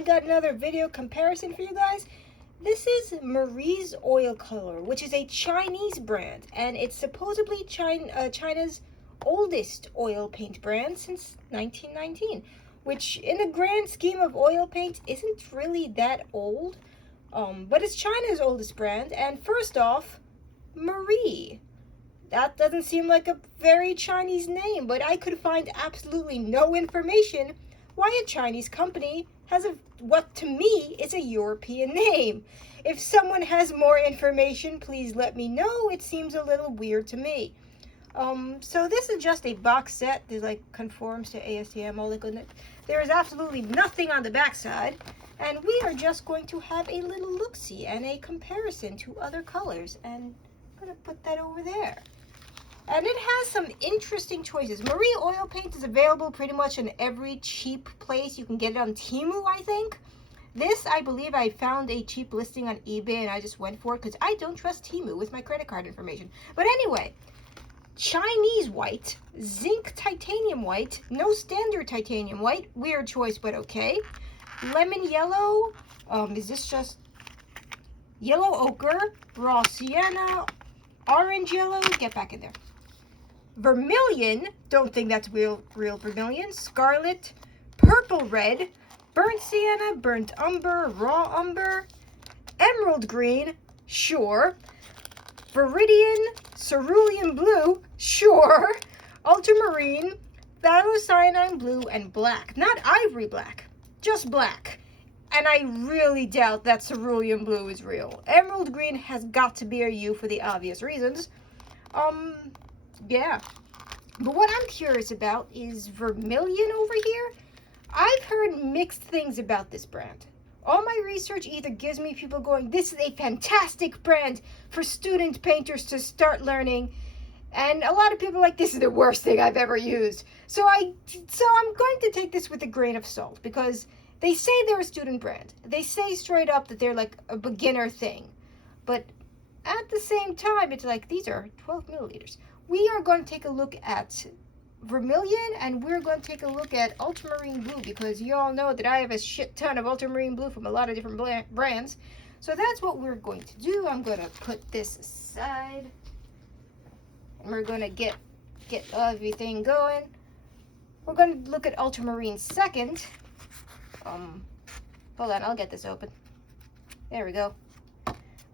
I got another video comparison for you guys. This is Marie's Oil Color, which is a Chinese brand, and it's supposedly China's oldest oil paint brand since 1919, which in the grand scheme of oil paint isn't really that old, but it's China's oldest brand. And first off, Marie. That doesn't seem like a very Chinese name, but I could find absolutely no information why a Chinese company has what to me is a European name. If someone has more information, please let me know. It seems a little weird to me. So this is just a box set that like conforms to ASTM, all the goodness. There is absolutely nothing on the back side, and we are just going to have a little look-see and a comparison to other colors, and I'm gonna put that over there. And it has some interesting choices. Marie Oil Paint is available pretty much in every cheap place. You can get it on Temu, I think. This, I believe I found a cheap listing on eBay and I just went for it because I don't trust Temu with my credit card information. But anyway, Chinese white, zinc titanium white, no standard titanium white. Weird choice, but okay. Lemon yellow, is this just yellow ochre, raw sienna, orange yellow, get back in there. Vermilion, don't think that's real vermilion. Scarlet, purple red, burnt sienna, burnt umber, raw umber, emerald green, sure. Viridian, cerulean blue, sure. Ultramarine, cyanine blue, and black. Not ivory black, just black. And I really doubt that cerulean blue is real. Emerald green has got to be a U for the obvious reasons. Yeah. But what I'm curious about is vermilion over here. I've heard mixed things about this brand. All my research either gives me people going, this is a fantastic brand for student painters to start learning. And a lot of people are like, this is the worst thing I've ever used. So I'm going to take this with a grain of salt because they say they're a student brand. They say straight up that they're like a beginner thing. But at the same time, it's like, these are 12 milliliters. We are going to take a look at vermilion and we're going to take a look at ultramarine blue because you all know that I have a shit ton of ultramarine blue from a lot of different brands. So that's what we're going to do. I'm going to put this aside and we're going to get everything going. We're going to look at ultramarine second. Hold on, I'll get this open. There we go.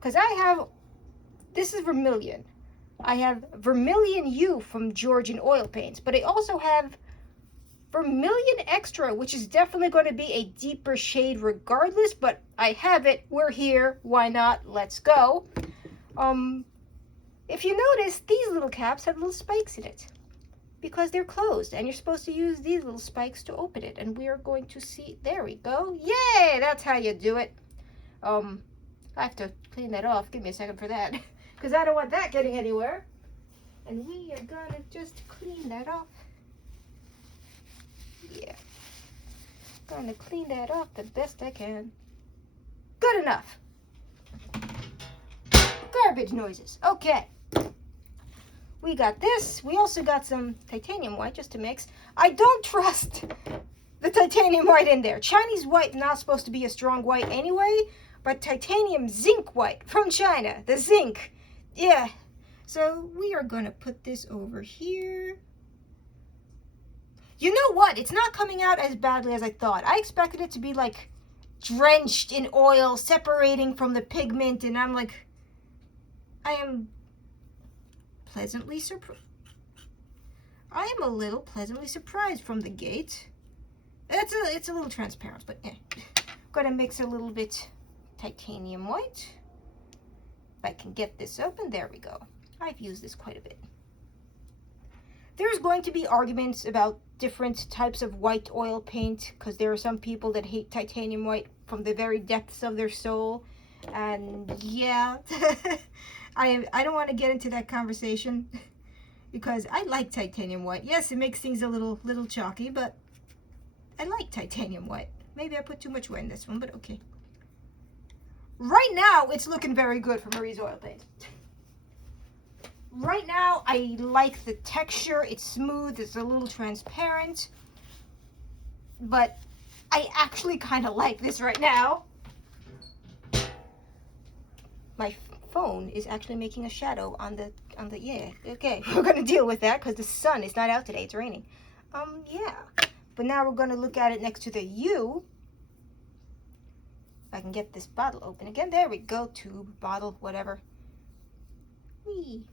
Because this is vermilion. I have Vermilion U from Georgian Oil Paints, but I also have Vermilion Extra, which is definitely going to be a deeper shade regardless, but I have it. We're here. Why not? Let's go. If you notice, these little caps have little spikes in it because they're closed, and you're supposed to use these little spikes to open it, and we are going to see. There we go. Yay! That's how you do it. I have to clean that off. Give me a second for that. Because I don't want that getting anywhere. And we are going to just clean that off. Yeah. Going to clean that off the best I can. Good enough. Garbage noises. Okay. We got this. We also got some titanium white just to mix. I don't trust the titanium white in there. Chinese white not supposed to be a strong white anyway. But titanium zinc white from China. The zinc. Yeah, so we are going to put this over here. You know what? It's not coming out as badly as I thought. I expected it to be like drenched in oil, separating from the pigment, and I'm like, I am pleasantly surprised. I am a little pleasantly surprised from the gate. It's a little transparent, but yeah. Gonna mix a little bit titanium white. I can get this open. There we go. I've used this quite a bit. There's going to be arguments about different types of white oil paint because there are some people that hate titanium white from the very depths of their soul. And yeah, I don't want to get into that conversation because I like titanium white. Yes, it makes things a little chalky, but I like titanium white. Maybe I put too much white in this one, but okay. Right now, it's looking very good for Marie's Oil Paint. Right now, I like the texture. It's smooth. It's a little transparent. But I actually kind of like this right now. My phone is actually making a shadow on the yeah. Okay, we're gonna deal with that because the sun is not out today. It's raining. Yeah. But now we're gonna look at it next to the U. If I can get this bottle open again. There we go. Tube, bottle, whatever. Whee.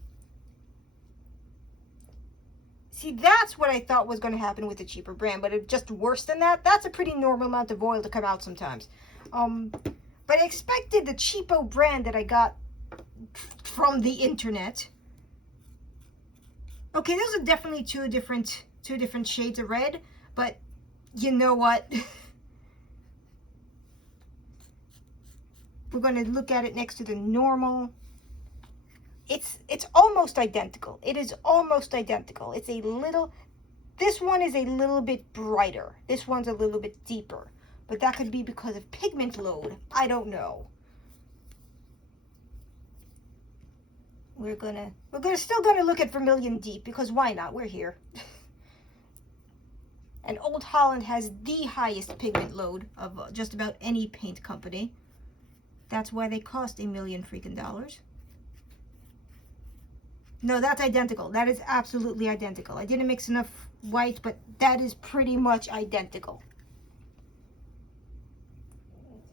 See, that's what I thought was going to happen with a cheaper brand, but it's just worse than that. That's a pretty normal amount of oil to come out sometimes. But I expected the cheapo brand that I got from the internet. Okay, those are definitely two different shades of red, but you know what? We're going to look at it next to the normal. It's almost identical. It is almost identical. It's a little, this one is a little bit brighter. This one's a little bit deeper, but that could be because of pigment load. I don't know. We're still gonna look at Vermilion Deep because why not? We're here. And Old Holland has the highest pigment load of just about any paint company. That's why they cost $1 million freaking dollars. No, that's identical. That is absolutely identical. I didn't mix enough white, but that is pretty much identical.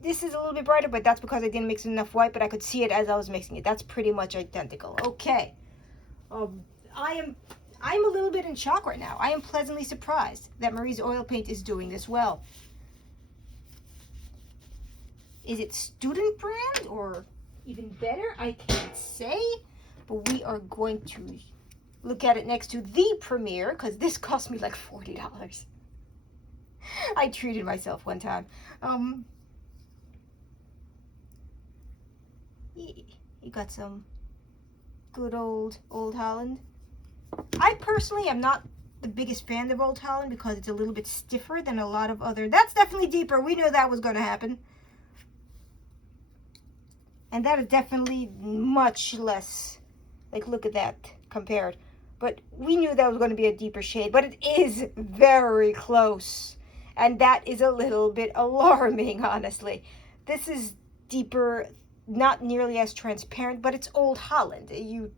This is a little bit brighter, but that's because I didn't mix enough white, but I could see it as I was mixing it. That's pretty much identical. Okay. I'm a little bit in shock right now. I am pleasantly surprised that Marie's Oil Paint is doing this well. Is it student brand or even better? I can't say. But we are going to look at it next to the Premier because this cost me like $40. I treated myself one time. You got some good old Holland. I personally am not the biggest fan of Old Holland because it's a little bit stiffer than a lot of other. That's definitely deeper. We knew that was going to happen. And that is definitely much less. Like, look at that compared. But we knew that was going to be a deeper shade. But it is very close. And that is a little bit alarming, honestly. This is deeper, not nearly as transparent, but it's Old Holland. You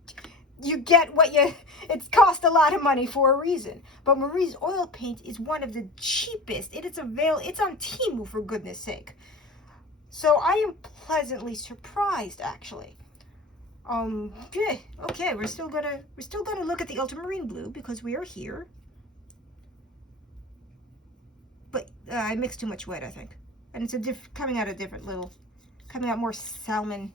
get what you... It's cost a lot of money for a reason. But Marie's Oil Paint is one of the cheapest. It's on Temu, for goodness sake. So I am pleasantly surprised, actually. Okay, we're still gonna look at the ultramarine blue because we are here. But I mixed too much white, I think, and it's coming out more salmon.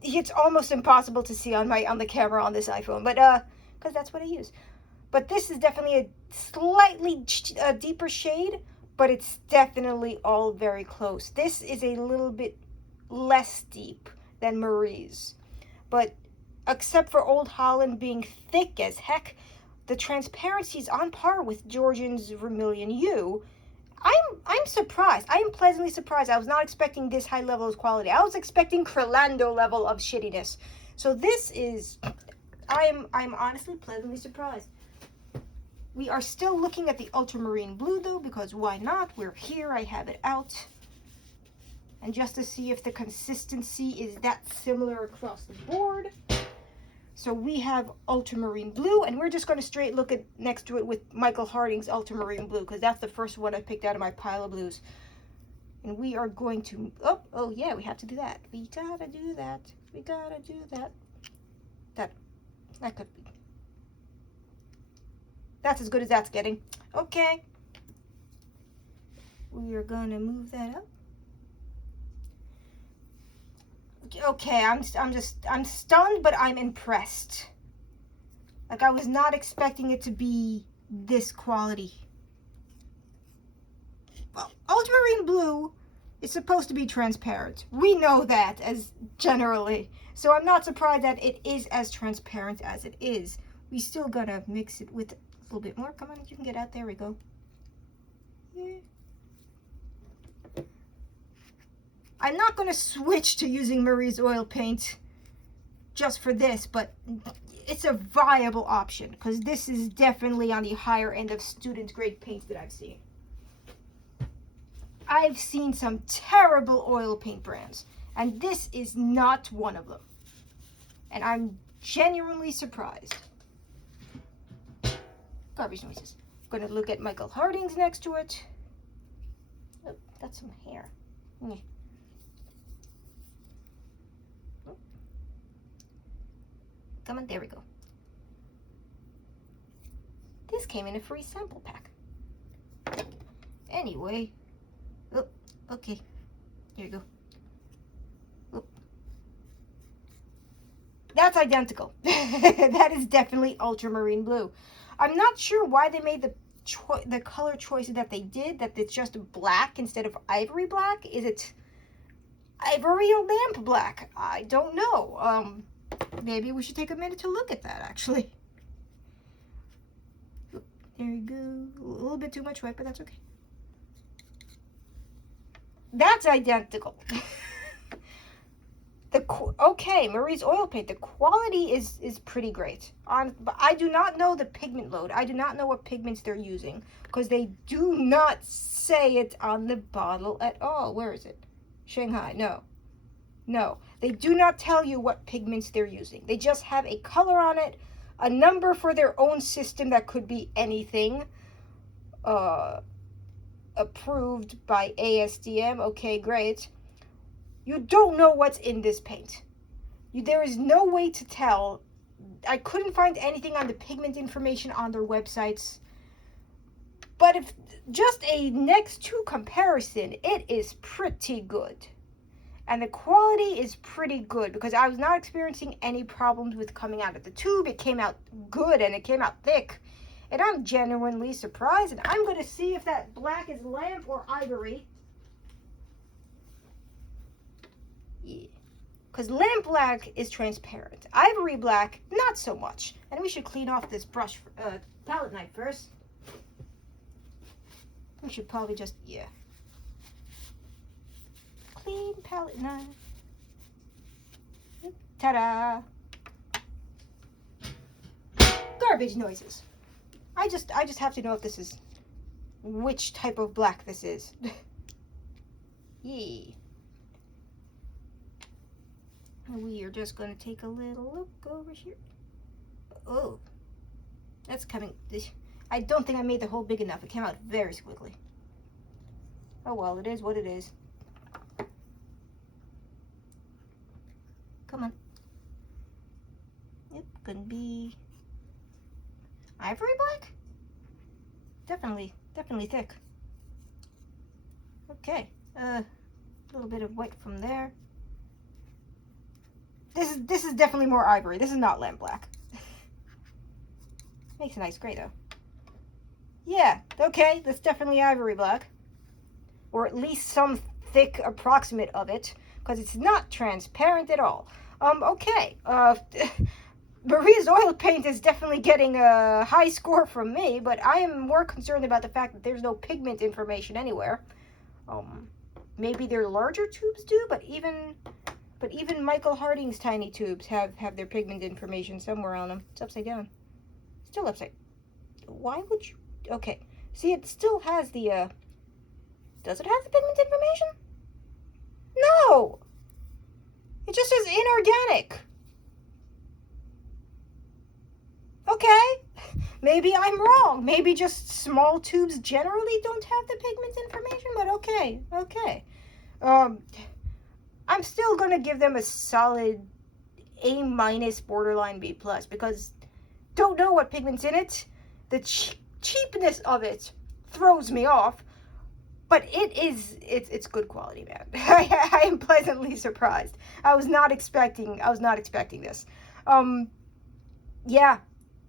It's almost impossible to see on the camera on this iPhone, but because that's what I use. But this is definitely a slightly deeper shade. But it's definitely all very close. This is a little bit less deep than Marie's. But except for Old Holland being thick as heck, the transparency is on par with Georgian's Vermilion U. I'm surprised. I am pleasantly surprised. I was not expecting this high level of quality. I was expecting Crelando level of shittiness. So this is... I'm honestly pleasantly surprised. We are still looking at the ultramarine blue though, because why not? We're here, I have it out. And just to see if the consistency is that similar across the board. So we have ultramarine blue, and we're just going to straight look at next to it with Michael Harding's ultramarine blue, because that's the first one I picked out of my pile of blues. And we are going to, oh yeah, we have to do that. We gotta do that. We gotta do that. That could be. That's as good as that's getting. Okay. We are gonna move that up. Okay, I'm stunned, but I'm impressed. Like, I was not expecting it to be this quality. Well, ultramarine blue is supposed to be transparent. We know that as generally. So I'm not surprised that it is as transparent as it is. We still gotta mix it with a little bit more. Come on, you can get out. There we go. Yeah. I'm not going to switch to using Marie's Oil Paint just for this, but it's a viable option, because this is definitely on the higher end of student grade paints that I've seen. I've seen some terrible oil paint brands, and this is not one of them. And I'm genuinely surprised. Garbage noises. I'm going to look at Michael Harding's next to it. Oh, that's some hair. Oh. Come on, there we go. This came in a free sample pack. Anyway. Oh, okay. Here you go. Oh. That's identical. That is definitely ultramarine blue. I'm not sure why they made the color choices that they did, that it's just black instead of ivory black. Is it ivory or lamp black? I don't know. Maybe we should take a minute to look at that, actually. There you go. A little bit too much white, but that's okay. That's identical. Okay, Marie's oil paint. The quality is pretty great. But I do not know the pigment load. I do not know what pigments they're using, because they do not say it on the bottle at all. Where is it? Shanghai. No. They do not tell you what pigments they're using. They just have a color on it, a number for their own system that could be anything. Approved by ASTM. Okay, great. You don't know what's in this paint. There is no way to tell. I couldn't find anything on the pigment information on their websites. But if just a next to comparison, it is pretty good. And the quality is pretty good, because I was not experiencing any problems with coming out of the tube. It came out good, and it came out thick. And I'm genuinely surprised. And I'm going to see if that black is lamp or ivory. Yeah. Because lamp black is transparent. Ivory black, not so much. And we should clean off this brush, palette knife first. We should probably just, yeah. Clean palette knife. Ta-da! Garbage noises. I just have to know if this is, which type of black this is. Yee. We are just going to take a little look over here. Oh, that's coming. I don't think I made the hole big enough. It came out very squiggly. Oh well, it is what it is. Come on. Yep, gonna be ivory black? Definitely thick. Okay, a little bit of white from there. This is definitely more ivory. This is not lamp black. Makes a nice gray though. Yeah, okay, that's definitely ivory black. Or at least some thick approximate of it, because it's not transparent at all. Okay, Marie's oil paint is definitely getting a high score from me, but I am more concerned about the fact that there's no pigment information anywhere. Maybe their larger tubes do, but even Michael Harding's tiny tubes have their pigment information somewhere on them. It's upside down. Still upside. Why would you? Okay, see, it still has the, does it have the pigment information? No! It just says inorganic. Okay, maybe I'm wrong. Maybe just small tubes generally don't have the pigment information, but okay. I'm still gonna give them a solid A- borderline B+, because don't know what pigment's in it. The cheapness of it throws me off, but it's good quality, man. I am pleasantly surprised. I was not expecting this. Yeah,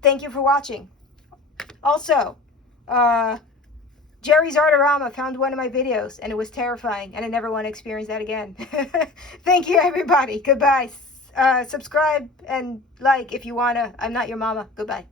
thank you for watching. Also, Jerry's Artorama found one of my videos, and it was terrifying, and I never want to experience that again. Thank you, everybody. Goodbye. Subscribe and like if you wanna. I'm not your mama. Goodbye.